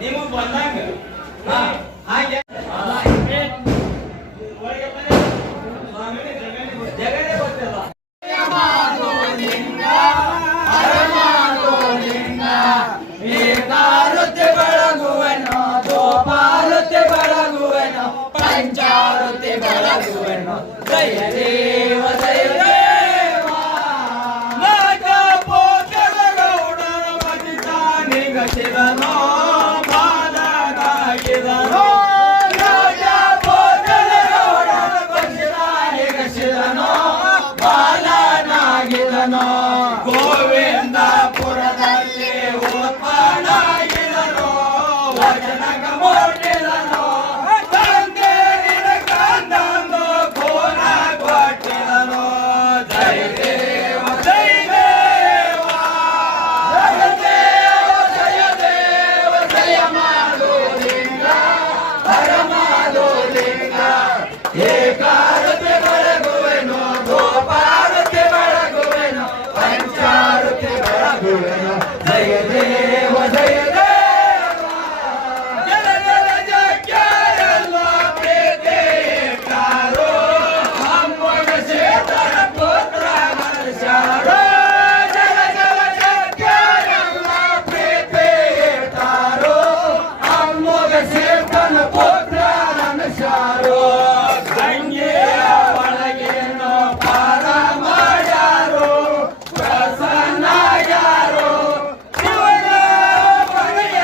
ನೀವು ಬಂದಂಗ ಹಾಗೆ ಜಗನೇ ಗೊತ್ತಿಲ್ಲ. ಬೆಳಗುವನು ಗೋಪಾಲತೆ ಬೆಳಗುವನು ಪಂಚಾರತೆ ಬೆಳಗುವನು ಜಯ ದೇವ ಜಯ ದೇವ ನಾಗ ಪೋಚರ ಗೌಡನ ಮದಿತಾನಿ ಗಸಿದನೋ ಬಾಲನಾಗಿದನೋ ನಾಗ ಪೋಚರ ಗೌಡನ ಮದಿತಾನಿ ಗಸಿದನೋ ಬಾಲನಾಗಿದನೋ ಗೋವಿಂದಪುರದಲ್ಲಿ ಓತ್ಪನಾಗಿದನೋ ವಚನಕ ಮೋಟಿದನೋ ತಂದೆ ನಿನಕಂದನು ಕೋನ ಕೊಟ್ಟಿದನೋ ಜಯ ದೇವ ಜಯ ದೇವ ಜಯ ದೇವ ಜಯ ದೇವ ಜಯ ಮಾಧುಲಿಂಗ ಹರ ಮಾಧುಲಿಂಗ ಏಕಾರತೆ ಬೆಳಗುವೆನು ಗೋಪಾಲತೆ ಬೆಳಗುವೆನು ಪಂಚಾರತೆ ಬೆಳಗುವೆನು ಜಯ ದೇವ ಜಯ ದೇವ ಜನ ಜನ ಜಗ್ಗೆಯೆಲ್ಲ ಪ್ರೀತಿ ಇಟ್ಟಾರೋ ಅಮ್ಮನ ಸೇತನ ಪುತ್ರ ಮನುಷ್ಯರೋ ಜನ ಜನ ಜಗ್ಗೆಯೆಲ್ಲ ಪ್ರೀತಿ ಇಟ್ಟಾರೋ ಅಮ್ಮನ ಸೇತನ ಪುತ್ರ ಮನುಷ್ಯರೋ ಗಂಗೆಯ ಒಳಗೇನೋ ಪಾರ ಮಾಡ್ಯಾರೋ ಪ್ರಸನ್ನಾಗ್ಯಾರೋ ಶಿವನ ಮನೆಯ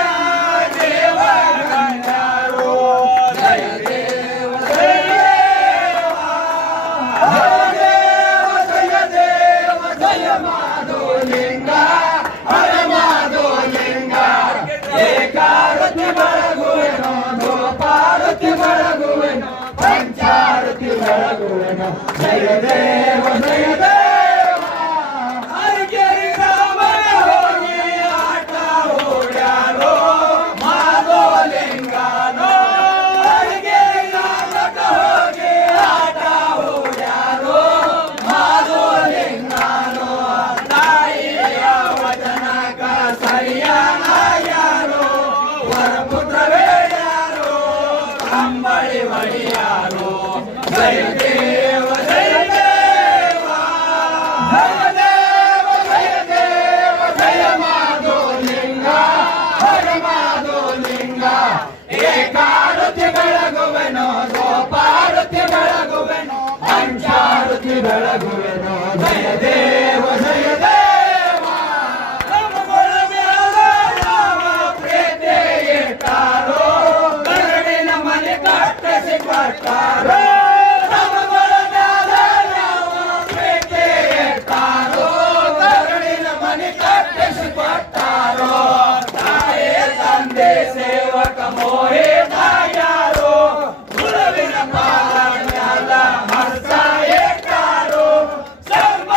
ದೇವಗಣ್ಯರೋ ಜಯ ದೇವ ಜಯ ದೇವ ಜಯ ಮಾಧುಲಿಂಗ ಹರ ಮಾಧುಲಿಂಗ ಏಕಾರತಿ ಬೆಳಗುವೆನು ಗೋಪಾಲತಿ ಬೆಳಗುವೆನು ಪಂಚಾರತಿ ಬೆಳಗುವೆನು ಜಯ ದೇವ ಜಯ ದೇವ ಹರಿಕೆರೆ ರಾಮನ ಹೋಗಿ ಆಟ ಓಡ್ಯಾರೋ ಮಾಧುಲಿಂಗನೋ ಹರಿಕೆರೆ ರಾಮನ ಹೋಗಿ ಆಟ ಓಡ್ಯಾರೋ ಮಾಧುಲಿಂಗನೋ ತಾಯಿಯ ವಚನಕ ಸರಿಯಾಗ್ಯಾರೋ ವರಪುತ್ರವೇ ಯಾರೋ ಕಂಬಳಿ ಒಡೆಯಾರೋ ಜಯ ದೇವ ಜಯ ದೇವ ಜಯ ದೇವ ಜಯ ದೇವ ಜಯ ಮಾಧುಲಿಂಗ ಹರ ಮಾಧುಲಿಂಗ ಏಕಾರತಿ ಬೆಳಗುವೆನು ಗೋಪಾಲತಿ ಬೆಳಗುವೆನು ಪಂಚಾರತಿ ಬೆಳಗುವೆನು ಜಯ ದೇವ ಜಯ ದೇವ ನಮಗಳ ಮ್ಯಾಲ ಯಾವ ಪ್ರೀತಿ ಇಟ್ಟಾರೋ ಕರಡಿನ ಮನೆ ಕಟ್ಟಿಸಿ ಕೊಟ್ಟಾರೋ ನಮಗಳ ಮ್ಯಾಲ ಯಾವ ಪ್ರೀತಿ ಇಟ್ಟಾರೋ ಕರಡಿನ ಮನೆ ಕಟ್ಟಿಸಿ ಕೊಟ್ಟಾರೋ ತಾಯಿ ತಂದೆ ಸೇವಕ ಮೋಹಿತಾಗ್ಯಾರೋ ಗುರುವಿನ ಪಾದ ಮ್ಯಾಲ ಹರ್ಷ ಇಟ್ಟಾರೋ ಸರ್ವ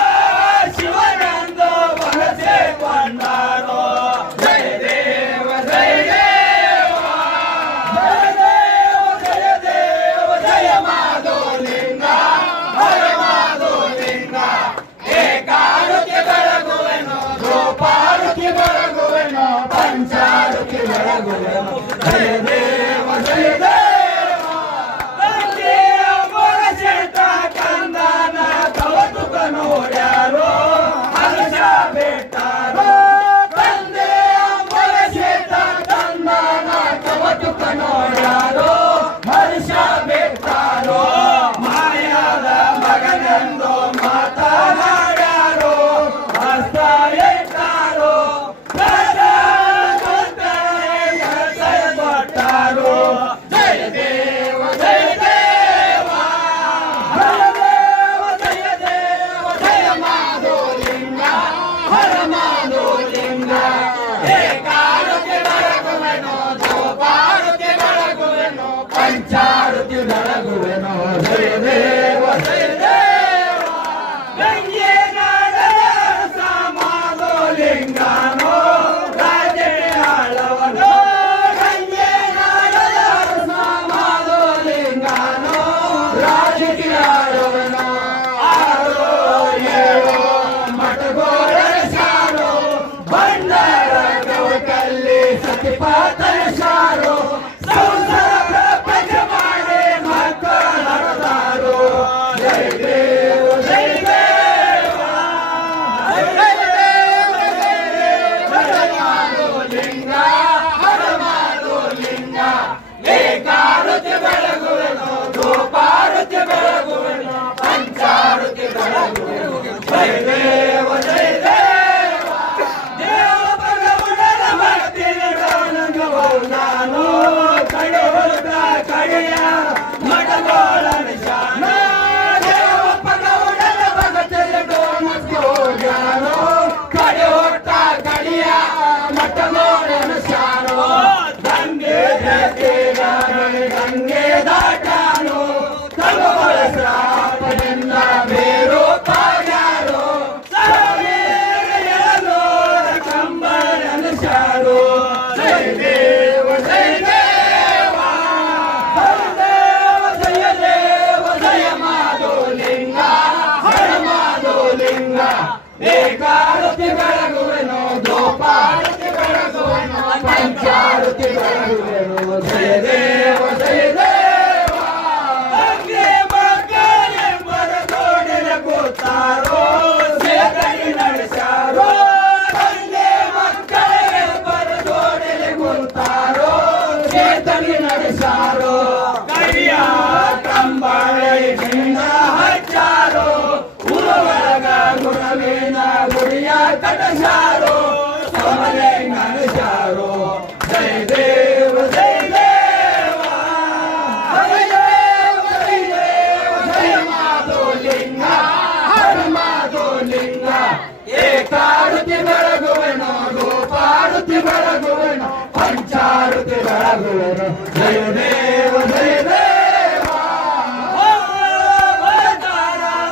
ಬೆಳಗುವನು ಪಂಚಾರುತಿ ಬೆಳಗುವನು ಜಯ ದೇವ ಜಯ ದೇವ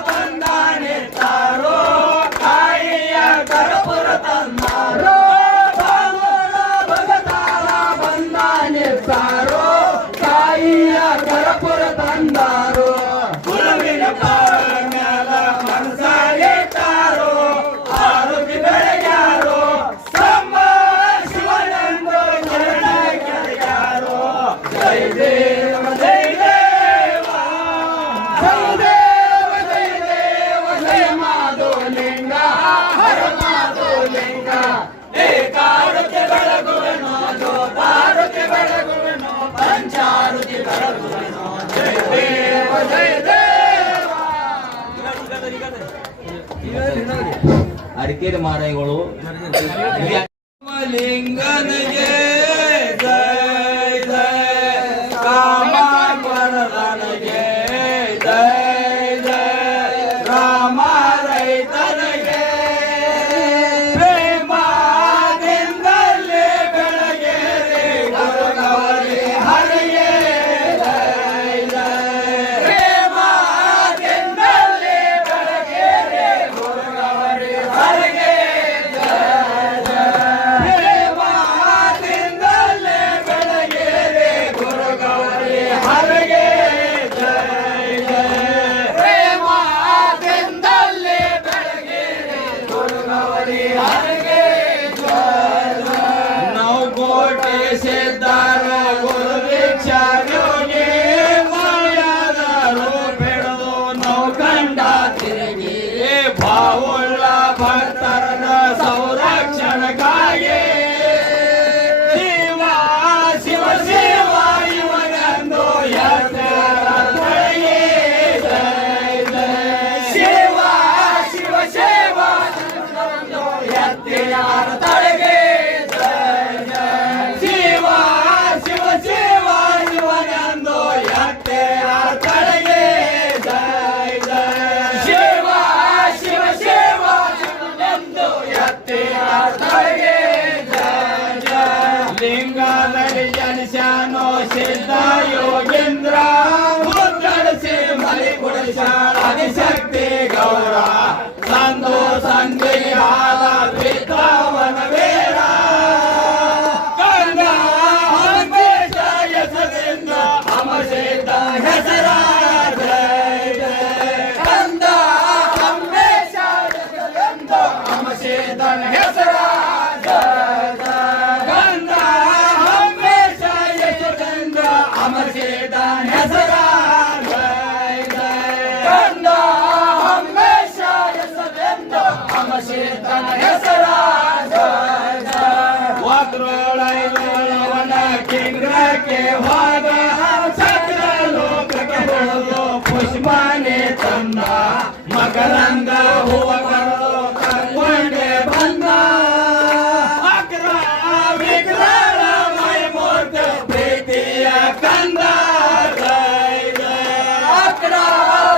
ಬಂದಾನಿರ್ತಾರೋ ತಾಯಿಯ ಕರ್ಪೂರ ತಂದಾರೋ ಭಗತಾರ ಬಂದಾನಿರ್ತಾರೋ ತಾಯಿಯ ಕರ್ಪೂರ ತಂದಾರೋ ಗುರುವಿನ ಪಾದ ಮನಸಾಗಿಟ್ಟಾರೋ ಆರುತಿ ಬೆಳಗ್ಯಾರೋ ಸಮ್ಮ ಶಿವನಂದು ಚರಣ ಕೆಳಗ್ಯಾರೋ ಜಯ ದೇವ ಜಯ ದೇವ ಜಯ ದೇವ ಜಯ ದೇವ ಜಯ ಮಾಧೋಲಿಂಗ ಹರ ಮಾಧೋಲಿಂಗ ಏಕಾರುತಿ ಬೆಳಗುವನು ಜೋಪಾರುತಿ ಬೆಳಗುವನು ಪಂಚಾರುತಿ ಬೆಳಗುವನು ಜಯ ದೇವ ಜಯ ದೇವ ಅರಿಕೆರೆ ಮಾರಾಯಿಗಳು ಲಿಂಗನಿಗೆ ಜಯ ಜಯ ಕಾಮವರದನಿಗೆ ಜಯ ಜಯ ರಾಮ ರೈತನಿಗೆ ಪ್ರೇಮದಿಂದಲೇ ಬೆಳಗೇರಿ ಗುರುಗೌರಿ ಹರಿಗೆ ಜಯ ಜಯ ಪ್ರೇಮದಿಂದಲೇ ಬೆಳಗೇರಿ ಗುರುಗೌರಿ ಹರಿಗೆ ಪ್ರೇಮದಿಂದಲೇ ಬೆಳಗೇರಿ ಗುರುಗೌರಿ ಹರಿಗೆ ಜಯ ಜಯ ಪ್ರೇಮದಿಂದಲೇ ಬೆಳಗೇರಿ ಗುರುಗೌರಿ ಹರಿಗೆ ಜಯ ಜಯ ನೌಕೋಟೆ ಸಿದ್ಧಾರ ಗುರು ದೀಕ್ಷಾ ಯೋಗಿ ಮಾಯಾದರು ಬೆಳೆದು ನೌಕಂಡ ತಿರುಗಿ ಭಾವುಳ್ಳ ಭಕ್ತರನ ಸಂರಕ್ಷಣೆಗಾಗಿ ಶಿವ ಶಿವ ಶಿವ ಇವನೆಂದು ಎತ್ತರದೊಳಗೆ ಜಯ ಜಯ ಶಿವ ಶಿವ ಶಿವ ಎತ್ತೆಯಾರ ತಳಗೆ ಜಯ ಜಯ ಶಿವ ಶಿವ ಶಿವ ಇವನೆಂದು ಎತ್ತೆಯಾರ ತಳಗೆ ಜಯ ಜಯ ಶಿವ ಶಿವ ಶಿವ ಇವನೆಂದು ಎತ್ತೆಯಾರ ತಳಗೆ ಜಯ ಜಯ ಲಿಂಗದಲ್ಲಿ ಜನಿಸ್ಯಾನೋ ಸಿದ್ಧ ಯೋಗೇಂದ್ರ ಮುದ್ದಡಿಸಿ ಮಲಿ ಕುಡಿಸಾಳ ಆದಿಶಕ್ತಿ ಗೌರ ಸಂದು ಸಂಧಿ ಹಾಲ ದ್ವಿತಾವನ ವೀರ ಕಂದ ಹಂಬೇಶ ಹೆಸರಿಂದ ಅಮಸಿದ್ದ ಹೆಸರ ಜಯ ಜಯ ಕಂದ ಹಂಬೇಶ ಹೆಸರಿಂದ ಅಮಸಿದ್ದನ ಹೆಸರ ಜಯ ಜಯ ಕಂದ ಹಂಬೇಶ ಹೆಸರಿಂದ ಅಮಸಿದ್ದನ ಹೆಸರ ಜಯ ಜಯ ಕಂದ ಹಂಬೇಶ ಹೆಸರಿಂದ ಅಮಸಿದ್ದನ ಹೆಸರ ಜಯ ಜಯ ವಕ್ರೋಳೈವನ ಕಿಂಗ್ರಕ್ಕೆ ಹೋದ ಚಕ್ರ ಲೋಕಕ್ಕೆ ಹೊಡೆದು ಪುಷ್ಪನೆ ತಂದ ಮಕರಂದ ಹೂವ ಕರೆದು ಕರ್ಕೊಂಡೆ ಬಂದ ಅಗ್ರ ವಿಗ್ರಹ ಮೈಮೂರ್ತ ಪ್ರೀತಿಯ ಕಂದ ಜಯ ಜಯ ಅಗ್ರ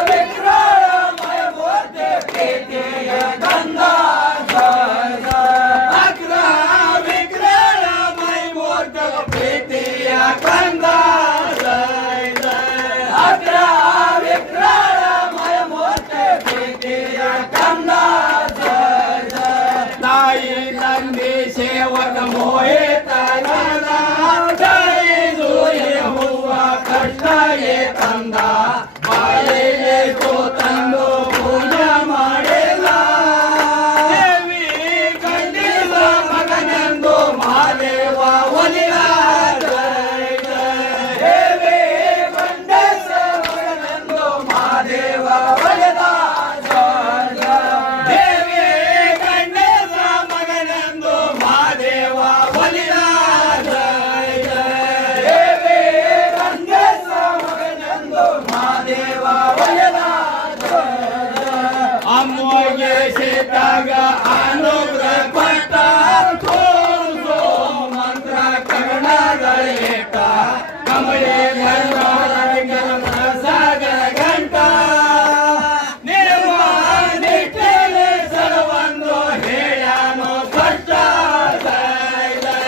ವಿಗ್ರಹ ಮೈಮೂರ್ತ ಪ್ರೀತಿಯ ಕಂದ ಜಯ ಜಯ ಅಗ್ರ ವಿಗ್ರಹ ಮೈಮೂರ್ತ ಪ್ರೀತಿಯ ಕಂದ ಜಯ ಜಯ ಅಗ್ರ ವಿಗ್ರಹ ಮೈಮೂರ್ತ ಪ್ರೀತಿಯ ಕಂದ ಜಯ ಜಯ ತಾಯಿ ತಂದೆ ಸೇವಕ ಮೋಹಿತ ಜಯಿದು ಹೂವ ಕಷ್ಟಯೇ ತಂದ ಬಾಯಿಗೆ ತಂದು ಪೂಜೆ ಮಾಡಿಲ್ಲ ದೇವಿ ಕಂಡಿಲ್ಲ ಮಗನೆಂದು ಮಹಾದೇವ ಒಲಿಯ ಜಯ ಜಯ ದೇವಿ ಕಂಡಿಲ್ಲ ಮಗನೆಂದು ಮಹಾದೇವ ಒಲಿದ ಜಯ ಜಯ ದೇವಿ ಕಂಡಿಲ್ಲ ಮಗನೆಂದು ಮಹಾದೇವ ಒಲಿದ ಜಯ ಜಯ ದೇವಿ ಕಂಡಿಲ್ಲ ಮಗನೆಂದು ಮಹಾದೇವ ಒಲಿದ ಜಯ ಜಯ ಅಮ್ಮೋಗೆ ಸಿದ್ದಾಗ ಅನುಗ್ರಹ ಕೊಟ್ಟ ತೋರಿಸೋ ಮಂತ್ರ ಕರ್ಣಗಳಿಟ್ಟ ಕಮಲೆ ಸಾಗರ ಗಂಟ ನಿಮ್ಮ ನಿಟ್ಟಿನ ಸರವನ್ನು ಹೇಳ್ಯಾನು ಕಷ್ಟ ಜಯ ಜಯ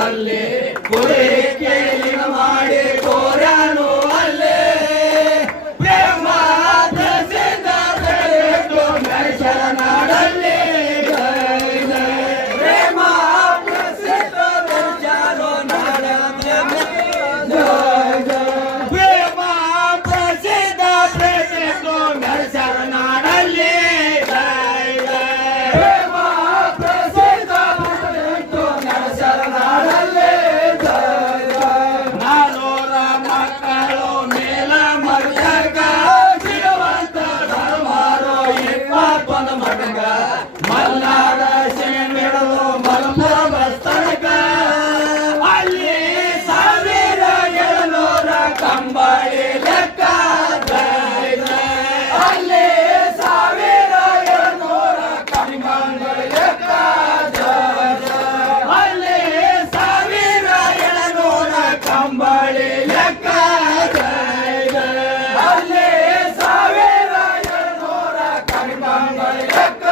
ಅಲ್ಲಿ ಕುರಿ ಕೇಳಿ ಮಾಡಿ ಕೋರ್ಯಾನು ಅಲ್ಲಿ ಪ್ರೇಮ ಪ್ರಸಿದ್ಧ ಶರಣಾಡಲ್ಲಿ ಪ್ರೇಮ ಪ್ರಸಿದ್ಧ ಪ್ರೇಮ ಪ್ರಸಿದ್ಧ ಶರಣಾಡಲ್ಲಿ ಪ್ರೇಮ ಪ್ರಸಿದ್ಧ ಶರಣಾಡಲ್ಲಿ ನಾನೂರ ಮಕ್ಕಳು ಮೇಲ ಮರ್ಯಾಗ ಜೀವಂತ ಧರ್ಮಾರು 21 ಮಟಕ ಮಲ್ನಾಡ ಶೇಣಿಡಲು ಮಲ್ಪುರ ಬಸ್ತನಕ ಅಲ್ಲಿ 1700 ಕಂಬಳಿ ಲೆಕ್ಕ ಅಲ್ಲಿ 1700 ಕಂಬಳಿ ಲೆಕ್ಕ ಅಲ್ಲಿ 1700 ಕಂಬಳಿ ಲೆಕ್ಕ ಅಲ್ಲಿ 1700 ಕಂಬಳಿ ಲೆಕ್ಕ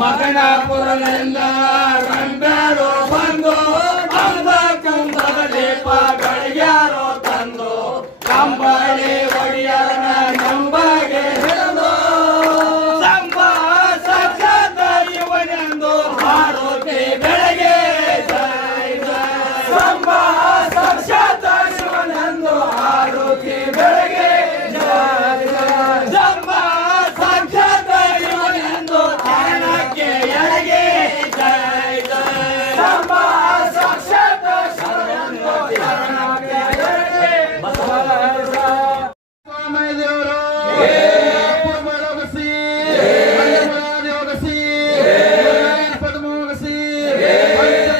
ಮಗನಾಪುರದಿಂದ ರಂಗರು ಬಂದು ಅಂಬ ಕುಂಭದ ದೀಪ ಗಳಿಗ್ಯಾರೋ ತಂದು ಕಂಬಳಿ ಒಡೆಯರನ ನಂಬಗೆ ಹಿಡಿದು ಸಂಬ ಸಾಕ್ಷಾತ್ ಇವನೆಂದು ಹಾಡುತ್ತಿ ಬೆಳಗ್ಗೆ ಸಂಬ ಸಾಕ್ಷಾತ್ ಶಿವನೆಂದು ಹಾಡುತ್ತಿ ಬೆಳಗ್ಗೆ ಸಂಬ ಸಾಕ್ಷಾತ್ ಇವನೆಂದು ಧ್ಯಾನಕ್ಕೆ ಎಡಗೆ ಸಂಬ ಸಾಕ್ಷಾತ್ ಶಿವನೆಂದು ಧ್ಯಾನಕ್ಕೆ ಎಡಗೆ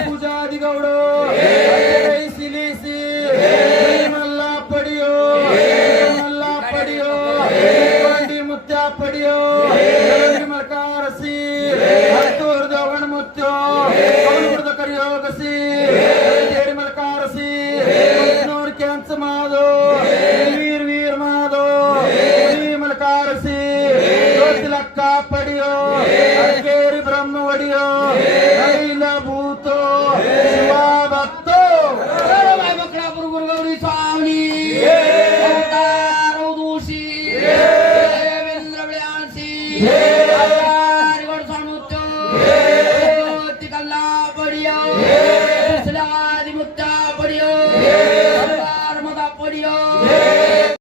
ಪೂಜಾದಿಗೌಡು ಸಿಲಿಸಿ ಮಲ್ಲ ಪಡಿಯೋ ಮಲ್ಲ ಪಡಿಯೋ ಮುತ್ಯ ಪಡಿಯೋ ಮಲ್ಕಾರಸಿ ಹತ್ತೂರ್ದ ಒಣ ಮುತ್ಯೋ ಅವನೂರ್ದ ಕರಿಯೋಗಸಿ ಜೇಡಿ ಮಲ್ಕಾರಸಿ ನೂರು ಕ್ಯಾನ್ಸ ಮಾದೋ ವೀರ್ ವೀರ್ ಮಾದೋ ಮಲ್ಕಾರಸಿ ಲಕ್ಕ ಪಡಿಯೋ ಅರ್ಕೇರಿ ಬ್ರಹ್ಮ ಒಡಿಯೋ ನೈಲ ಭೂತೋ ಶಿವ ಭಕ್ತೋ ಮಕ್ಕಳಾಪುರ ಗುರುಗೌರಿ ಸ್ವಾಮಿ ಅವತಾರ ದೂಷಿ ದೇವೇಂದ್ರ ಬ್ಯಾಣಸಿ